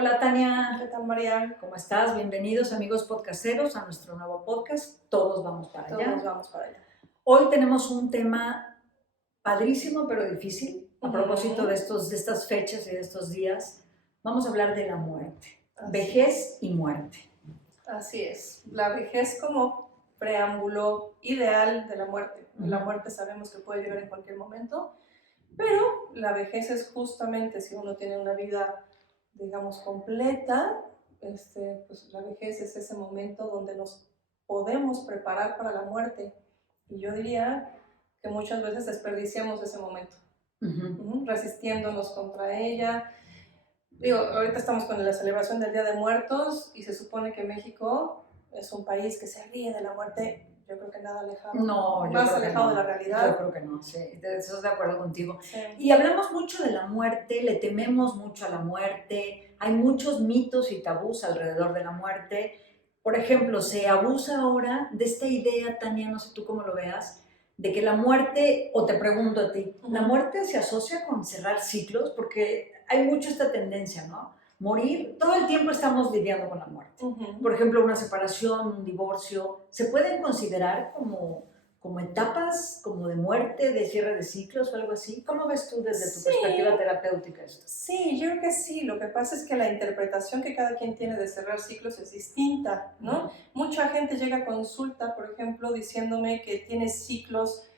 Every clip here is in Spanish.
Hola Tania, ¿Qué tal, María? ¿cómo estás? Bienvenidos amigos podcasteros a nuestro nuevo podcast, Todos vamos para allá. Todos vamos para allá. Hoy tenemos un tema padrísimo pero difícil, a propósito de estas fechas y de estos días. Vamos a hablar de la muerte, vejez y muerte. Así es, la vejez como preámbulo ideal de la muerte. La muerte sabemos que puede llegar en cualquier momento, pero la vejez es justamente si uno tiene una vida, digamos, completa, pues la vejez es ese momento donde nos podemos preparar para la muerte. Y yo diría que muchas veces desperdiciamos ese momento, resistiéndonos contra ella. Digo, ahorita estamos con la celebración del Día de Muertos y se supone que México es un país que se ríe de la muerte. Yo creo que nada alejado, más alejado de la realidad. Yo creo que no, sí, estoy de acuerdo contigo. Sí. Y hablamos mucho de la muerte, le tememos mucho a la muerte, hay muchos mitos y tabús alrededor de la muerte. Por ejemplo, se abusa ahora de esta idea, Tania, no sé tú cómo lo veas, de que la muerte, o te pregunto a ti, ¿la muerte se asocia con cerrar ciclos? Porque hay mucho esta tendencia, ¿no? Morir, todo el tiempo estamos lidiando con la muerte. Por ejemplo, una separación, un divorcio, ¿se pueden considerar como etapas, como de muerte, de cierre de ciclos o algo así? ¿Cómo ves tú desde tu perspectiva terapéutica esto? Sí, yo creo que sí. Lo que pasa es que la interpretación que cada quien tiene de cerrar ciclos es distinta, ¿no? Mucha gente llega a consulta, por ejemplo, diciéndome que tiene ciclos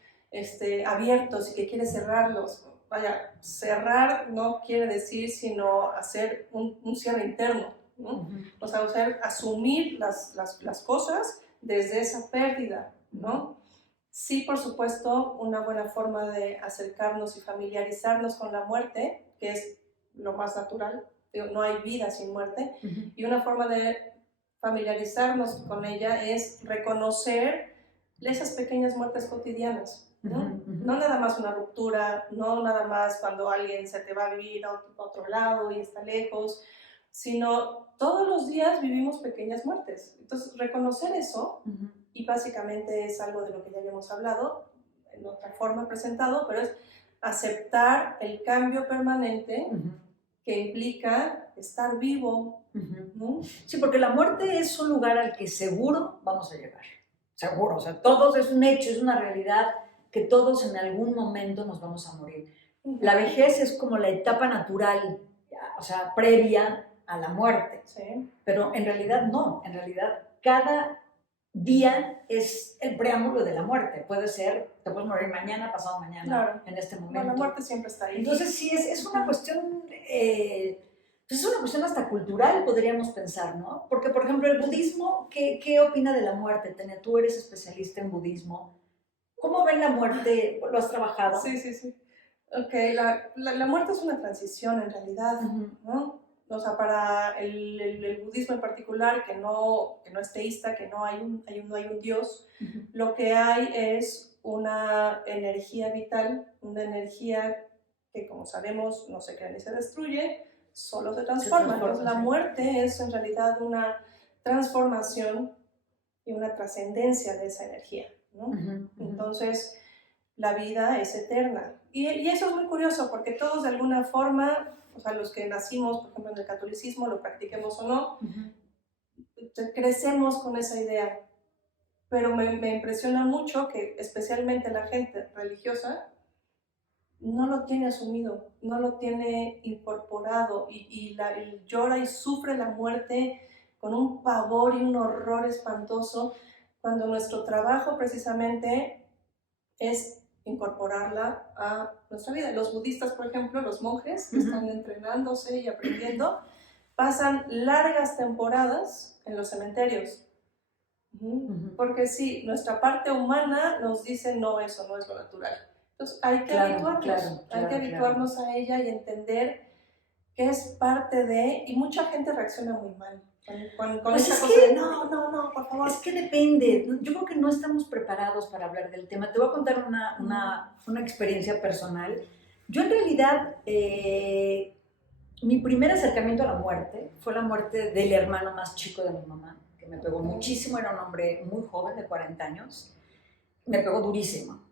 abiertos y que quiere cerrarlos. Vaya, cerrar no quiere decir sino hacer un cierre interno, ¿no? O sea, asumir las cosas desde esa pérdida, ¿no? Sí, por supuesto, una buena forma de acercarnos y familiarizarnos con la muerte, que es lo más natural, no hay vida sin muerte, y una forma de familiarizarnos con ella es reconocer esas pequeñas muertes cotidianas, ¿no? No nada más una ruptura, no nada más cuando alguien se te va a vivir a otro lado y está lejos, sino todos los días vivimos pequeñas muertes. Entonces, reconocer eso, y básicamente es algo de lo que ya habíamos hablado, en otra forma presentado, pero es aceptar el cambio permanente que implica estar vivo, ¿no? Sí, porque la muerte es un lugar al que seguro vamos a llegar. Seguro, o sea, todos es un hecho, es una realidad que todos en algún momento nos vamos a morir. La vejez es como la etapa natural, o sea, previa a la muerte. Sí. Pero en realidad no, en realidad cada día es el preámbulo de la muerte. Puede ser, te puedes morir mañana, pasado mañana, Claro. en este momento. No, la muerte siempre está ahí. Entonces sí, es una cuestión, pues es una cuestión hasta cultural, podríamos pensar, ¿no? Porque, por ejemplo, el budismo, ¿qué opina de la muerte? Tania, tú eres especialista en budismo. ¿Cómo ven la muerte? ¿Lo has trabajado? Sí. Ok, la muerte es una transición en realidad, ¿no? O sea, para el budismo en particular, que no es teísta, que no hay un Dios, lo que hay es una energía vital, una energía que, como sabemos, no se crea ni se destruye, solo se transforma. Entonces, la muerte es en realidad una transformación y una trascendencia de esa energía, ¿no? Entonces, la vida es eterna. Y eso es muy curioso, porque todos de alguna forma, o sea, los que nacimos, por ejemplo, en el catolicismo, lo practiquemos o no, crecemos con esa idea. Pero me impresiona mucho que especialmente la gente religiosa no lo tiene asumido, no lo tiene incorporado y llora y sufre la muerte con un pavor y un horror espantoso, cuando nuestro trabajo precisamente es incorporarla a nuestra vida. Los budistas, por ejemplo, los monjes que están entrenándose y aprendiendo, pasan largas temporadas en los cementerios. Porque sí, nuestra parte humana nos dice, no, eso no es lo natural. Entonces hay que habituarnos a ella y entender que es parte de, y mucha gente reacciona muy mal. Con pues esa es cosa que, de, no, por favor. Es que depende. Yo creo que no estamos preparados para hablar del tema. Te voy a contar una experiencia personal. Yo en realidad, mi primer acercamiento a la muerte fue la muerte del hermano más chico de mi mamá, que me pegó muchísimo. Era un hombre muy joven, de 40 años. Me pegó durísimo.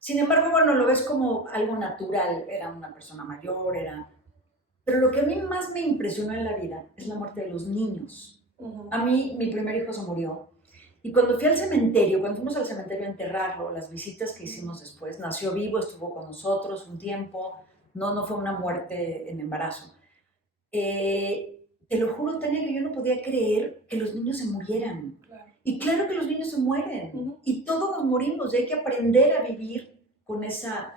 Sin embargo, bueno, lo ves como algo natural. Era una persona mayor, Pero lo que a mí más me impresionó en la vida es la muerte de los niños. A mí, mi primer hijo se murió. Y cuando fui al cementerio, cuando fuimos al cementerio a enterrarlo, las visitas que hicimos después, nació vivo, estuvo con nosotros un tiempo, no fue una muerte en embarazo. Te lo juro, Tania, que yo no podía creer que los niños se murieran. Claro. Y claro que los niños se mueren. Y todos nos morimos y hay que aprender a vivir con esa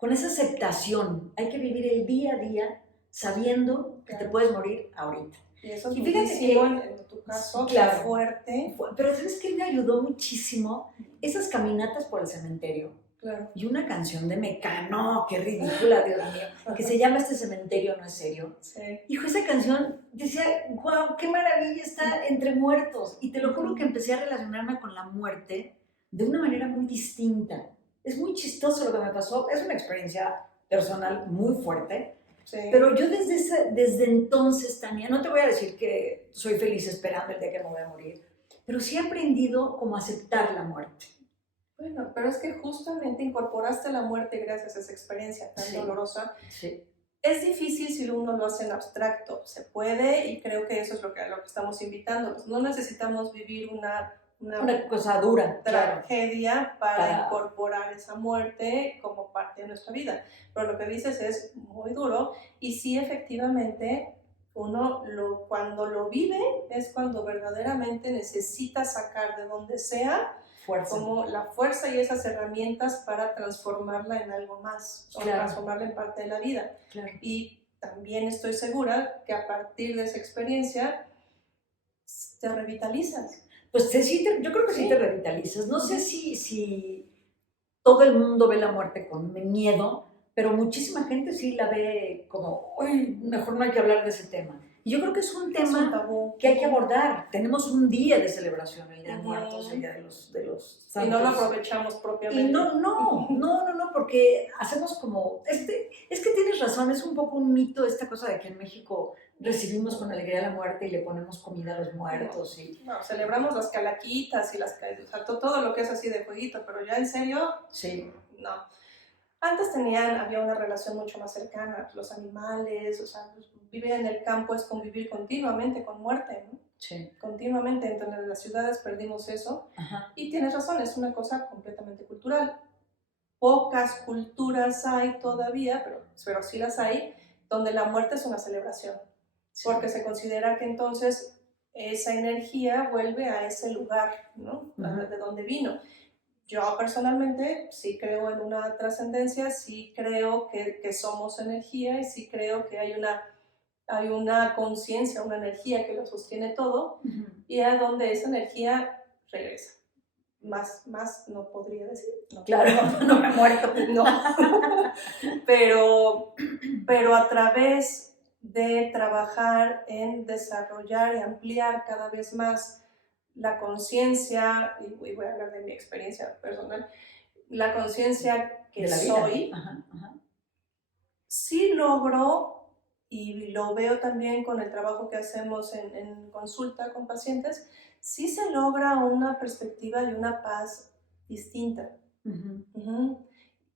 aceptación. Hay que vivir el día a día sabiendo que te puedes morir ahorita. Y eso es durísimo en tu caso, claro, fuerte. Pero ¿sabes qué me ayudó muchísimo? Esas caminatas por el cementerio. Claro. Y una canción de Mecano, qué ridícula, Dios mío, que se llama Este cementerio no es serio. Sí. Hijo, esa canción decía, wow, qué maravilla, está entre muertos. Y te lo juro que empecé a relacionarme con la muerte de una manera muy distinta. Es muy chistoso lo que me pasó, es una experiencia personal muy fuerte. Sí. Pero yo desde entonces, Tania, no te voy a decir que soy feliz esperando el día que me voy a morir, pero sí he aprendido cómo aceptar la muerte. Bueno, pero es que justamente incorporaste la muerte gracias a esa experiencia tan dolorosa. Sí. Es difícil si uno lo hace en abstracto. Se puede y creo que eso es lo que estamos invitando. No necesitamos vivir una cosa dura, tragedia para incorporar esa muerte como parte de nuestra vida. Pero lo que dices es muy duro y sí, efectivamente, uno cuando lo vive es cuando verdaderamente necesita sacar de donde sea como la fuerza y esas herramientas para transformarla en algo más, o transformarla en parte de la vida. Claro. Y también estoy segura que a partir de esa experiencia te revitalizas. Pues sí, yo creo que sí te revitalizas. No sé si todo el mundo ve la muerte con miedo, pero muchísima gente sí la ve como, uy, mejor no hay que hablar de ese tema. Y yo creo que es un tema que hay que abordar. Tenemos un día de celebración, el Día de Muertos, el Día de los Santos. Y no lo aprovechamos propiamente. Y no, porque hacemos como, es que tienes razón, es un poco un mito esta cosa de que en México recibimos con alegría la muerte y le ponemos comida a los muertos. No, celebramos las calaquitas y o sea, todo lo que es así de jueguito, pero ya en serio, sí. No. Antes había una relación mucho más cercana, los animales, o sea, vivir en el campo es convivir continuamente con muerte, ¿no? Sí. Continuamente, entonces en las ciudades perdimos eso. Ajá. Y tienes razón, es una cosa completamente cultural. Pocas culturas hay todavía, pero sí las hay, donde la muerte es una celebración, porque se considera que entonces esa energía vuelve a ese lugar, ¿no? De donde vino. Yo personalmente sí creo en una trascendencia, sí creo que somos energía y sí creo que hay una conciencia, una energía que lo sostiene todo y a donde esa energía regresa. Más no podría decir. No, claro, no me he muerto. No. pero a través de trabajar en desarrollar y ampliar cada vez más la conciencia, y voy a hablar de mi experiencia personal, la conciencia que soy, sí logro, y lo veo también con el trabajo que hacemos en consulta con pacientes, sí se logra una perspectiva y una paz distinta.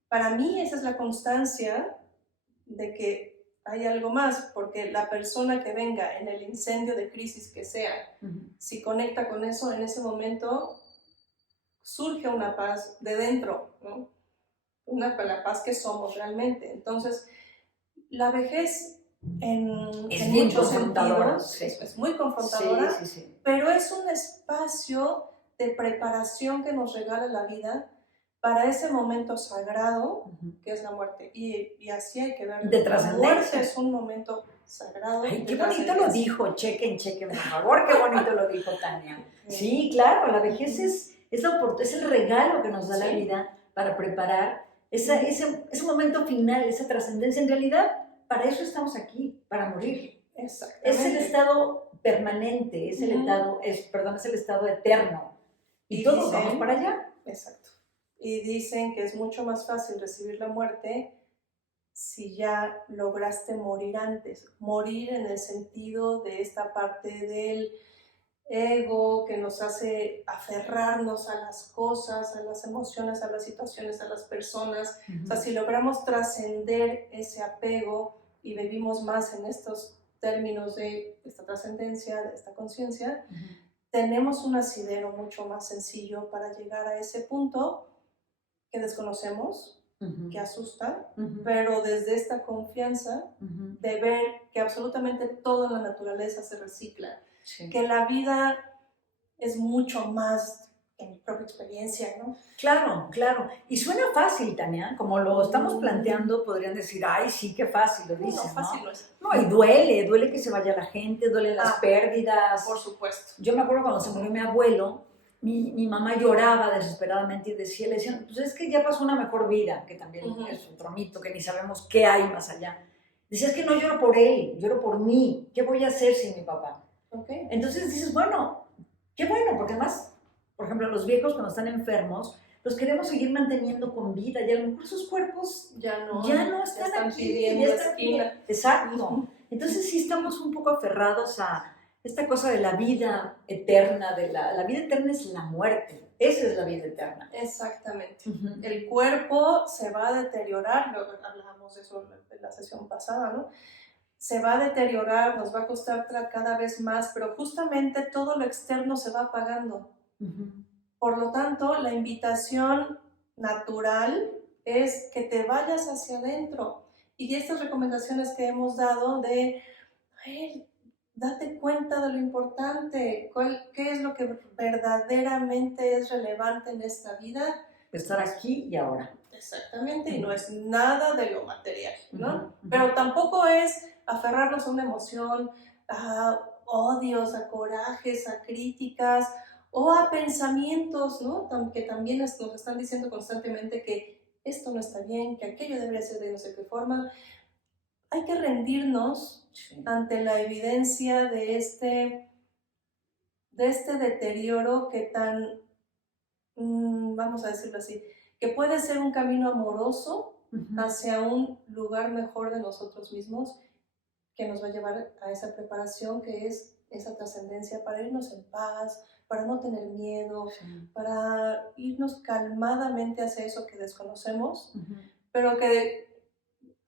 Para mí esa es la constancia de que hay algo más, porque la persona que venga en el incendio de crisis que sea, si conecta con eso, en ese momento surge una paz de dentro, ¿no? La paz que somos realmente. Entonces, la vejez en muchos sentidos es muy confrontadora, pero es un espacio de preparación que nos regala la vida para ese momento sagrado que es la muerte. Y así hay que verlo. De trascendencia. La muerte es un momento sagrado. Ay, qué bonito lo dijo. Chequen, por favor. Qué bonito lo dijo Tania. Sí, claro, la vejez es el regalo que nos da la vida para preparar ese momento final, esa trascendencia. En realidad, para eso estamos aquí, para morir. Exactamente. Es el estado permanente, es el estado eterno. Y todos vamos para allá. Exacto. Y dicen que es mucho más fácil recibir la muerte si ya lograste morir antes. Morir en el sentido de esta parte del ego que nos hace aferrarnos a las cosas, a las emociones, a las situaciones, a las personas. O sea, si logramos trascender ese apego y vivimos más en estos términos de esta trascendencia, de esta conciencia, tenemos un asidero mucho más sencillo para llegar a ese punto que desconocemos, que asusta, pero desde esta confianza de ver que absolutamente todo en la naturaleza se recicla, que la vida es mucho más que mi propia experiencia, ¿no? Claro, claro. Y suena fácil, Tania, como lo estamos planteando, podrían decir, ay, sí, qué fácil lo dicen, No, fácil no es. No, y duele que se vaya la gente, duelen las pérdidas. Por supuesto. Yo me acuerdo cuando se murió mi abuelo, mi mamá lloraba desesperadamente y decía, le decían, pues es que ya pasó una mejor vida, que también es otro mito, que ni sabemos qué hay más allá. Decía, es que no lloro por él, lloro por mí. ¿Qué voy a hacer sin mi papá? Okay. Entonces dices, bueno, qué bueno, porque además, por ejemplo, los viejos cuando están enfermos, los queremos seguir manteniendo con vida y a lo mejor sus cuerpos ya no están aquí, pidiendo esquina. Exacto. Entonces sí estamos un poco aferrados a esta cosa de la vida eterna, la vida eterna es la muerte, esa es la vida eterna. Exactamente. El cuerpo se va a deteriorar, luego hablábamos de eso en la sesión pasada, ¿no? Se va a deteriorar, nos va a costar cada vez más, pero justamente todo lo externo se va apagando. Por lo tanto, la invitación natural es que te vayas hacia adentro. Y estas recomendaciones que hemos dado de, date cuenta de lo importante, qué es lo que verdaderamente es relevante en esta vida. Estar aquí y ahora. Exactamente, y no es nada de lo material, ¿no? Pero tampoco es aferrarnos a una emoción, a odios, a corajes, a críticas o a pensamientos, ¿no? Que también nos están diciendo constantemente que esto no está bien, que aquello debería ser de no sé qué forma. Hay que rendirnos ante la evidencia de este deterioro que tan, vamos a decirlo así, que puede ser un camino amoroso hacia un lugar mejor de nosotros mismos que nos va a llevar a esa preparación que es esa trascendencia para irnos en paz, para no tener miedo, para irnos calmadamente hacia eso que desconocemos, pero que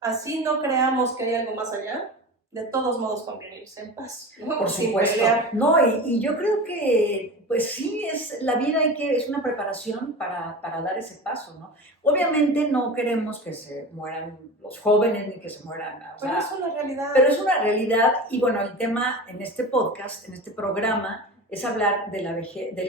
así no creamos que hay algo más allá. De todos modos conviene irse en paz, ¿no? Por supuesto. No, y yo creo que, pues sí, la vida es una preparación para dar ese paso, ¿no? Obviamente no queremos que se mueran los jóvenes ni que se mueran. Pero es una realidad. Pero es una realidad y bueno, el tema en este podcast, en este programa, es hablar de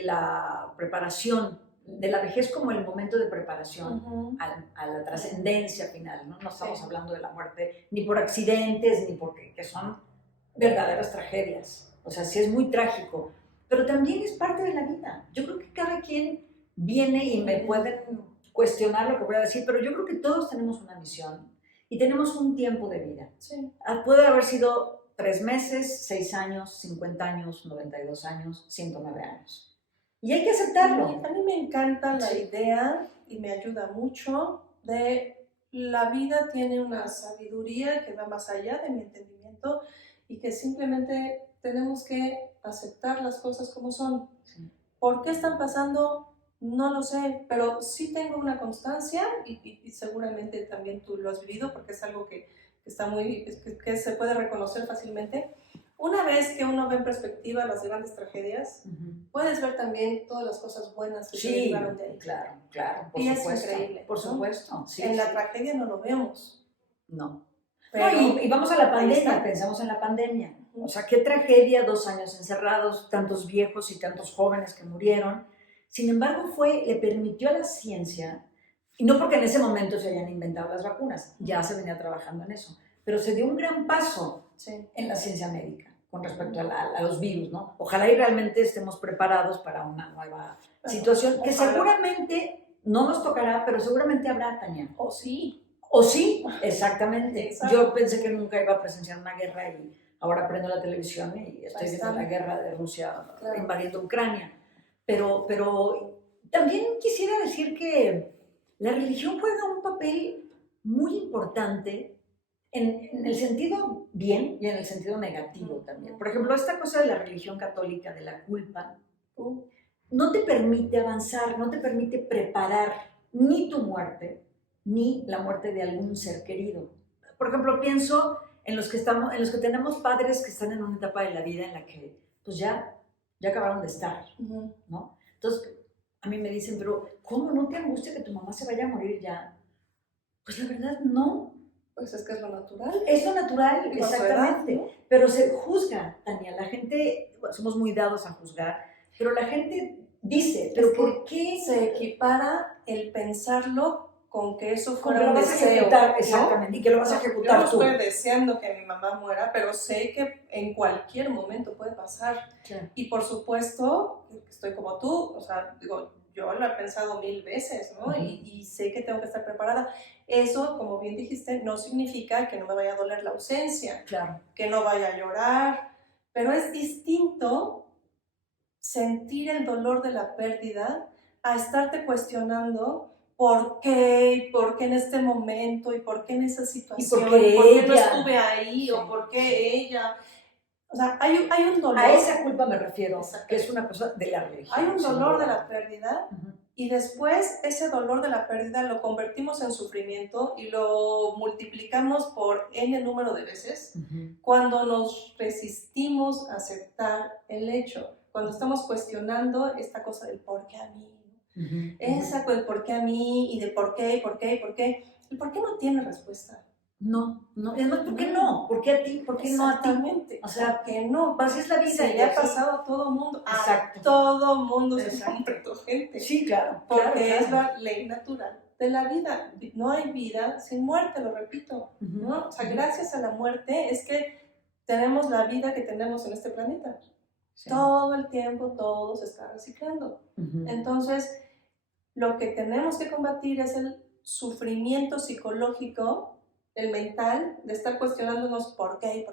la preparación, de la vejez como el momento de preparación a la trascendencia final, ¿no? No estamos hablando de la muerte ni por accidentes, ni porque que son verdaderas tragedias. O sea, sí es muy trágico, pero también es parte de la vida. Yo creo que cada quien viene y me pueden cuestionar lo que voy a decir, pero yo creo que todos tenemos una misión y tenemos un tiempo de vida. Sí. Puede haber sido 3 meses, 6 años, 50 años, 92 años, 109 años. Y hay que aceptarlo. A mí me encanta la idea y me ayuda mucho de la vida tiene una sabiduría que va más allá de mi entendimiento y que simplemente tenemos que aceptar las cosas como son. Sí. ¿Por qué están pasando? No lo sé, pero sí tengo una constancia y seguramente también tú lo has vivido porque es algo que está que se puede reconocer fácilmente. Una vez que uno ve en perspectiva las grandes tragedias, puedes ver también todas las cosas buenas que se derivaron de ahí. Claro, por y supuesto. Es increíble. Por supuesto. ¿No? Sí, en la tragedia no lo vemos. No. Pero, y vamos a la pandemia, pensamos en la pandemia. O sea, qué tragedia, 2 años encerrados, tantos viejos y tantos jóvenes que murieron. Sin embargo, le permitió a la ciencia, y no porque en ese momento se hayan inventado las vacunas, ya se venía trabajando en eso, pero se dio un gran paso en la ciencia médica con respecto a los virus, ¿no? Ojalá y realmente estemos preparados para una nueva situación que seguramente no nos tocará, pero seguramente habrá, Tania. O sí, exactamente. Exacto. Yo pensé que nunca iba a presenciar una guerra y ahora prendo la televisión y estoy viendo la guerra de Rusia invadiendo Ucrania. Pero también quisiera decir que la religión juega un papel muy importante en el sentido bien y en el sentido negativo también. Por ejemplo, esta cosa de la religión católica, de la culpa, no te permite avanzar, no te permite preparar ni tu muerte, ni la muerte de algún ser querido. Por ejemplo, pienso en los que estamos, en los que tenemos padres que están en una etapa de la vida en la que pues ya acabaron de estar, ¿no? Entonces, a mí me dicen, pero ¿cómo no te angustia que tu mamá se vaya a morir ya? Pues la verdad, no. Pues es que es lo natural. Es lo natural, Y por su exactamente. edad, ¿no? Pero se juzga, Tania. La gente, bueno, somos muy dados a juzgar, pero la gente dice, ¿pero por qué? Se equipara el pensarlo con que eso Con que fuera lo un vas a deseo, ejecutar, ¿no? exactamente, y que lo vas a ejecutar yo no tú. estoy deseando que mi mamá muera, pero sé que en cualquier momento puede pasar. Claro. Y por supuesto, estoy como tú, o sea, digo, yo lo he pensado 1000 veces, ¿no? Y sé que tengo que estar preparada. Eso, como bien dijiste, no significa que no me vaya a doler la ausencia, Claro. que no vaya a llorar, pero es distinto sentir el dolor de la pérdida a estarte cuestionando por qué en este momento, y por qué en esa situación, por qué no ella? estuve ahí, Sí. o por qué ella. O sea, hay un dolor. A esa culpa me refiero, que es una cosa de la religión. Hay un dolor de la pérdida, uh-huh. Y después ese dolor de la pérdida lo convertimos en sufrimiento y lo multiplicamos por n número de veces cuando nos resistimos a aceptar el hecho, cuando estamos cuestionando esta cosa del por qué a mí. Esa del por qué a mí y de por qué. El por qué no tiene respuesta. No, es más, ¿por qué no? ¿Por qué a ti? ¿Por qué no a ti? O sea, que no. Así es la vida. Se le ha pasado a todo mundo. Exacto. A todo mundo se ha muerto gente. Sí, claro. Porque es la ley natural de la vida. No hay vida sin muerte, lo repito. ¿No? O sea, gracias a la muerte es que tenemos la vida que tenemos en este planeta. Sí. Todo el tiempo, todo se está reciclando. Entonces, lo que tenemos que combatir es el sufrimiento psicológico, el mental, de estar cuestionándonos por qué.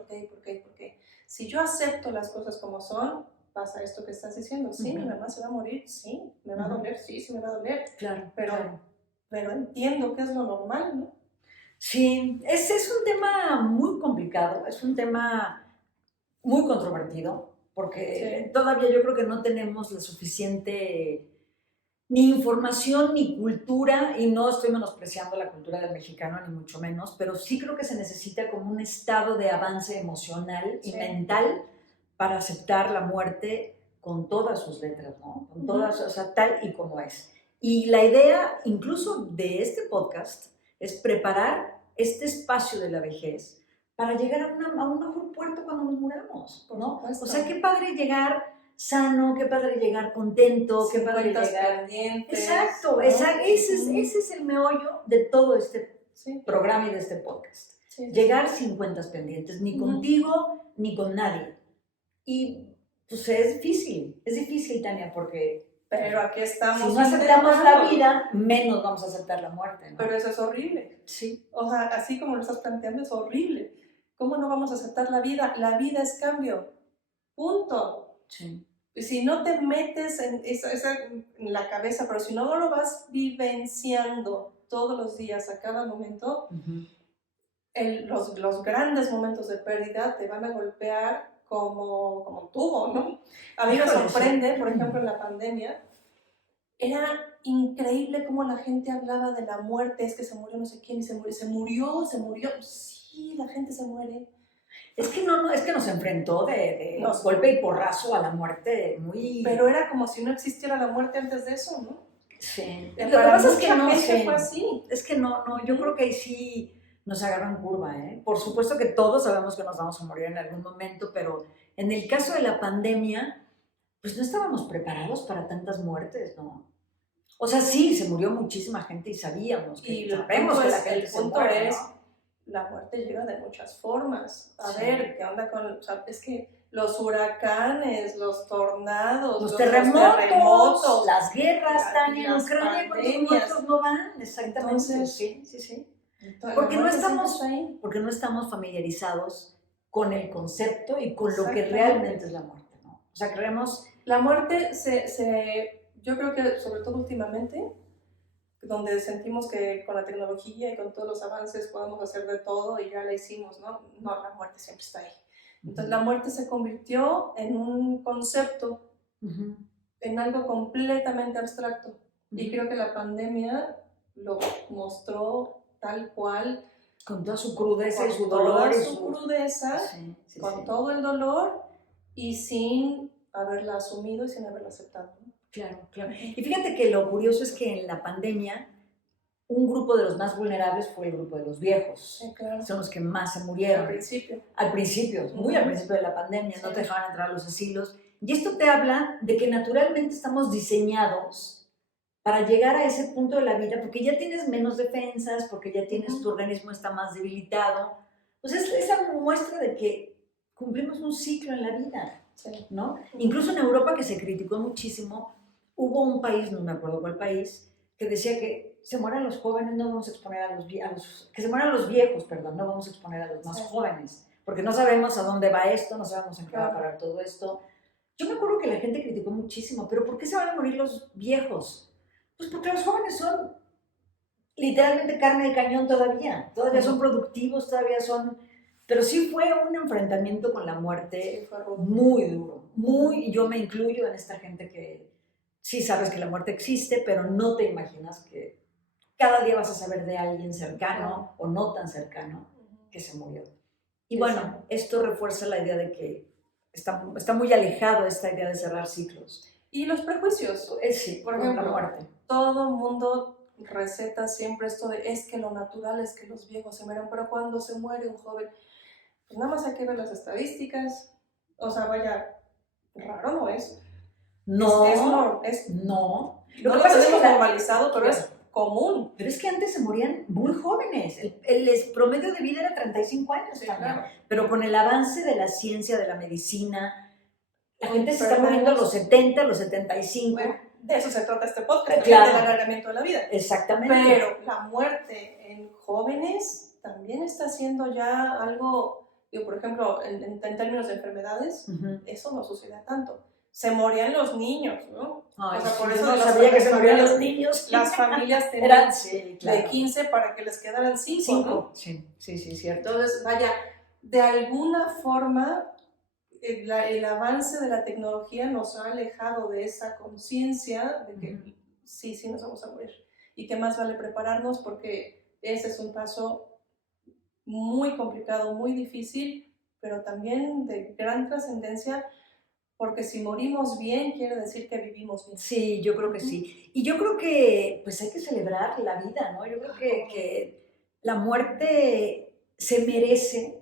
Si yo acepto las cosas como son, pasa esto que estás diciendo. Sí, mi mamá se va a morir, sí, me va a doler, sí me va a doler. Claro, pero entiendo que es lo normal, ¿no? Sí, ese es un tema muy complicado, es un tema muy controvertido, porque todavía yo creo que no tenemos la suficiente ni información ni cultura, y no estoy menospreciando la cultura del mexicano ni mucho menos, pero sí creo que se necesita como un estado de avance emocional y mental para aceptar la muerte con todas sus letras, ¿no? Con todas, o sea, tal y como es. Y la idea, incluso de este podcast, es preparar este espacio de la vejez para llegar a un mejor puerto cuando nos muramos, ¿no? O sea, qué padre llegar sano, qué padre llegar contento, qué padre llegar... pendientes. Exacto, ¿no? Ese es el meollo de todo este programa y de este podcast. Llegar sin cuentas pendientes, ni contigo, ni con nadie. Y pues es difícil, Tania, porque... Pero aquí estamos. Si no aceptamos la vida, menos vamos a aceptar la muerte, ¿no? Pero eso es horrible. Sí. O sea, así como lo estás planteando, es horrible. ¿Cómo no vamos a aceptar la vida? La vida es cambio. Punto. Sí. Y si no te metes en la cabeza, pero si no lo vas vivenciando todos los días, a cada momento, los grandes momentos de pérdida te van a golpear como tubo, ¿no? A mí me sorprende, por ejemplo, en la pandemia, era increíble cómo la gente hablaba de la muerte, es que se murió no sé quién, y se murió. Sí, la gente se muere. Es que es que nos enfrentó de golpe y porrazo a la muerte muy... Pero era como si no existiera la muerte antes de eso, ¿no? Sí. Lo que pasa es que no fue así. Es que no, yo creo que ahí sí nos agarró en curva, ¿eh? Por supuesto que todos sabemos que nos vamos a morir en algún momento, pero en el caso de la pandemia, pues no estábamos preparados para tantas muertes, ¿no? O sea, sí, se murió muchísima gente y sabemos que sabemos que la gente se muere, ¿no? La muerte llega de muchas formas. A ver, ¿qué onda con...? O sea, es que los huracanes, los tornados, los terremotos, las guerras, Tania, en Ucrania, ¿cuántos muertos no van? Exactamente. Entonces, sí. Porque no estamos familiarizados con el concepto y con lo que realmente es la muerte, ¿no? O sea, creemos... La muerte yo creo que, sobre todo últimamente, donde sentimos que con la tecnología y con todos los avances podemos hacer de todo y ya la hicimos, ¿no? No, la muerte siempre está ahí. Entonces la muerte se convirtió en un concepto, en algo completamente abstracto. Y creo que la pandemia lo mostró tal cual. Con toda su crudeza y con su dolor. toda Y su crudeza, Sí, sí, con sí. todo el dolor y sin haberla asumido y sin haberla aceptado, ¿no? Claro, claro. Y fíjate que lo curioso es que en la pandemia un grupo de los más vulnerables fue el grupo de los viejos. Sí, claro. Son los que más se Al murieron. principio. Al principio, muy al principio de la pandemia, no te dejaban entrar a los asilos. Y esto te habla de que naturalmente estamos diseñados para llegar a ese punto de la vida, porque ya tienes menos defensas, porque ya tienes, tu organismo está más debilitado. Pues es esa muestra de que cumplimos un ciclo en la vida, ¿no? Incluso en Europa, que se criticó muchísimo, hubo un país, no me acuerdo cuál país, que decía que se mueran los jóvenes, no vamos a exponer a los viejos, que se mueran los viejos, perdón, no vamos a exponer a los más jóvenes, porque no sabemos a dónde va esto, no sabemos en qué va a parar todo esto. Yo me acuerdo que la gente criticó muchísimo, pero ¿por qué se van a morir los viejos? Pues porque los jóvenes son literalmente carne de cañón todavía son productivos, todavía son... Pero sí fue un enfrentamiento con la muerte muy duro, y yo me incluyo en esta gente que sí sabes que la muerte existe, pero no te imaginas que cada día vas a saber de alguien cercano o no tan cercano que se murió. Y bueno, esto refuerza la idea de que está muy alejado esta idea de cerrar ciclos. Y los prejuicios. Sí, por ejemplo, la muerte. Todo el mundo receta siempre esto de es que lo natural es que los viejos se mueran, pero cuando se muere un joven, pues nada más hay que ver las estadísticas. O sea, vaya, raro no es. No, no. Lo no que lo pasa tenemos es que normalizado, pero es común. Pero es que antes se morían muy jóvenes. El promedio de vida era 35 años también. Claro. Pero con el avance de la ciencia, de la medicina, la gente se está muriendo a los 70, a los 75. Bueno, de eso se trata este podcast, claro. Del alargamiento de la vida. Exactamente. Pero la muerte en jóvenes también está siendo ya algo, digo, por ejemplo, en términos de enfermedades, eso no sucede tanto. Se morían los niños, ¿no? Ay, o sea, por sí, eso no sabía que se morían los niños. Las familias tenían claro. de 15 para que les quedaran 5, ¿no? Sí, cierto. Entonces, vaya, de alguna forma el avance de la tecnología nos ha alejado de esa conciencia de que sí nos vamos a morir y que más vale prepararnos porque ese es un paso muy complicado, muy difícil, pero también de gran trascendencia, porque si morimos bien quiere decir que vivimos bien. Sí, yo creo que sí. Y yo creo que pues hay que celebrar la vida, ¿no? Yo creo que la muerte se merece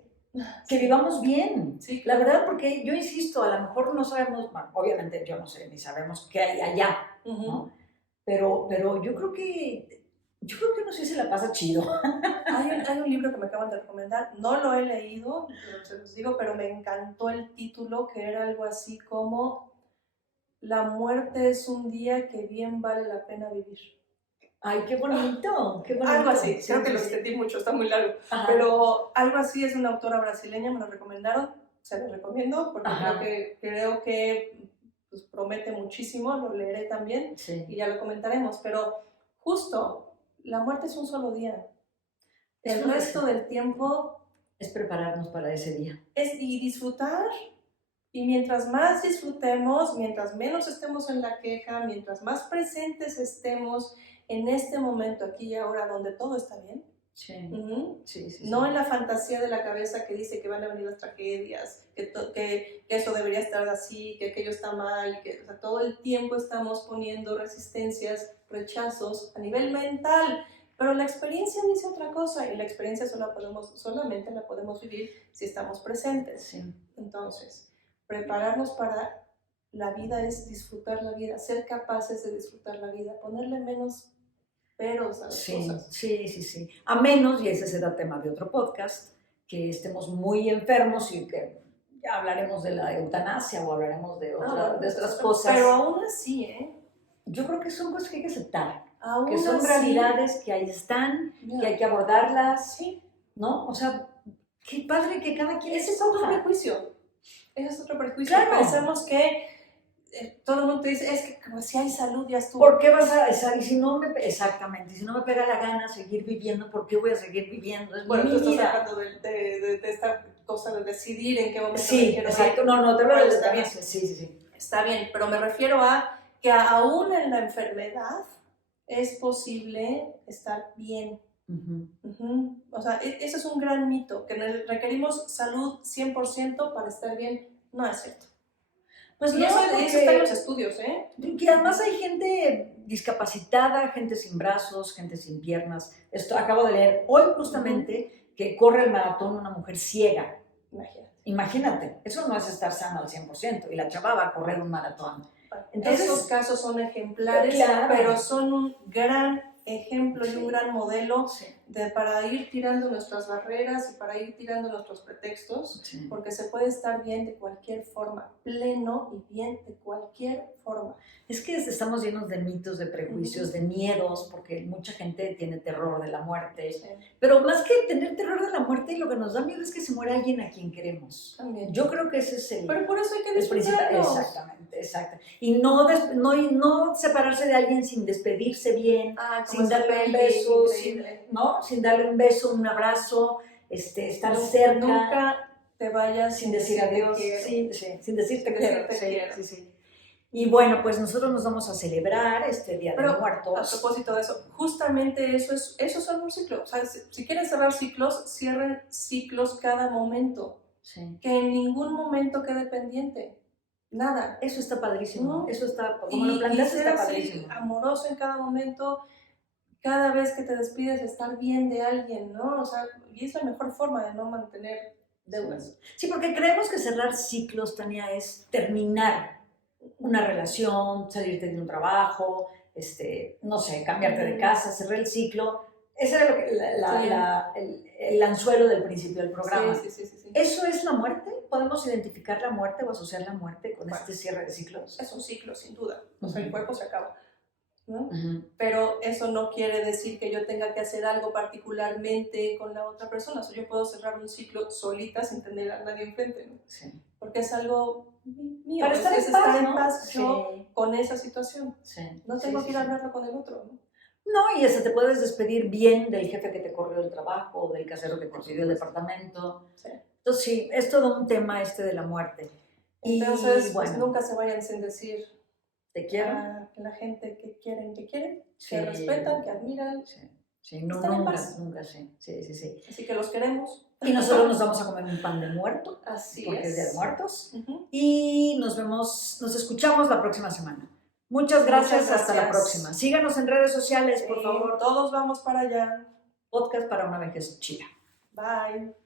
que vivamos bien. Sí. La verdad, porque yo insisto, a lo mejor no sabemos, bueno, obviamente yo no sé, ni sabemos qué hay allá, ¿no? Pero yo creo que uno sí se la pasa chido. Hay un libro que me acaban de recomendar, no lo he leído, se los digo, pero me encantó el título, que era algo así como La muerte es un día que bien vale la pena vivir. Ay, qué bonito, qué bonito. Algo así, creo que lo extendí mucho, está muy largo. Ajá. Pero algo así, es una autora brasileña, me lo recomendaron, se lo recomiendo porque creo que pues, promete muchísimo, lo leeré también y ya lo comentaremos. Pero justo, la muerte es un solo día. El resto del tiempo es prepararnos para ese día. Y disfrutar. Y mientras más disfrutemos, mientras menos estemos en la queja, mientras más presentes estemos en este momento, aquí y ahora, donde todo está bien. Sí. No en la fantasía de la cabeza que dice que van a venir las tragedias, que eso debería estar así, que aquello está mal, que o sea, todo el tiempo estamos poniendo resistencias, rechazos a nivel mental. Pero la experiencia dice otra cosa y la experiencia solamente la podemos vivir si estamos presentes. Sí. Entonces, prepararnos para la vida es disfrutar la vida, ser capaces de disfrutar la vida, ponerle menos peros a las cosas. Sí. A menos, y ese será tema de otro podcast, que estemos muy enfermos y que ya hablaremos de la eutanasia o hablaremos de otras cosas. Pero aún así, yo creo que son cosas que hay que aceptar. Aún que son así, realidades que ahí están, que hay que abordarlas, ¿no? O sea, qué padre que cada quien... Ese es otro prejuicio. Ese es otro prejuicio. Claro. Pensamos que todo el mundo te dice, es que como si hay salud ya estuvo. ¿Por qué vas a...? Exactamente, si no me pega la gana seguir viviendo, ¿por qué voy a seguir viviendo? Es bueno, mi tú vida. estás hablando de esta cosa de decidir en qué momento me quiero ir. No, te hablo de está bien. Sí. Está bien, pero me refiero a que aún en la enfermedad es posible estar bien. O sea, ese es un gran mito, que requerimos salud 100% para estar bien. No es cierto. Pues Y no, eso porque está en los estudios, ¿eh? que además hay gente discapacitada, gente sin brazos, gente sin piernas. Esto acabo de leer hoy justamente que corre el maratón una mujer ciega. Imagínate, eso no es estar sana al 100%, y la chava va a correr un maratón. Entonces, esos casos son ejemplares, claro, pero son un gran ejemplo y un gran modelo para ir tirando nuestras barreras y para ir tirando nuestros pretextos, porque se puede estar bien de cualquier forma, pleno y bien de cualquier forma. Es que estamos llenos de mitos, de prejuicios, de miedos, porque mucha gente tiene terror de la muerte. Pero más que tener terror de la muerte, lo que nos da miedo es que se muera alguien a quien queremos. También. Yo creo que ese es el... Pero por eso hay que disfrutarlos. Exactamente, exacto. Y no separarse de alguien sin despedirse bien, sin darle un beso, sin darle un beso, un abrazo, estar cerca. Nunca te vayas sin decir adiós, sin decir te quiero. Sí. Y bueno, pues nosotros nos vamos a celebrar este Día de Muertos. A propósito de eso, justamente eso son un ciclo. O sea, si quieren cerrar ciclos, cierren ciclos cada momento. Que en ningún momento quede pendiente. Nada. Eso está padrísimo. ¿No? Eso está, como lo planteas, está padrísimo. Amoroso en cada momento, cada vez que te despides, estar bien de alguien, ¿no? O sea, y es la mejor forma de no mantener deudas. Sí, porque creemos que cerrar ciclos, Tania, es terminar una relación, salirte de un trabajo, no sé, cambiarte de casa, cerrar el ciclo. Ese era el anzuelo del principio del programa. Sí. ¿Eso es la muerte? ¿Podemos identificar la muerte o asociar la muerte con este cierre de ciclos? Es un ciclo, sin duda. O sea, el cuerpo se acaba, ¿no? Pero eso no quiere decir que yo tenga que hacer algo particularmente con la otra persona. O sea, yo puedo cerrar un ciclo solita sin tener a nadie enfrente, ¿no? Porque es algo mío. Para estar en paz, yo con esa situación. No tengo que ir a hablarlo con el otro, ¿no? No, y te puedes despedir bien del jefe que te corrió del trabajo, o del casero que te pidió el departamento. Entonces sí, es todo un tema de la muerte. Entonces, pues nunca se vayan sin decir te quiero. A la gente que quieren, que respetan, que admiran. Nunca, sí. Así que los queremos. Y nosotros nos vamos a comer un pan de muerto. Así porque es Día de Muertos. Y nos escuchamos la próxima semana. Muchas gracias. Hasta la próxima. Síganos en redes sociales, por favor. Todos vamos para allá. Podcast para una vejez chida. Bye.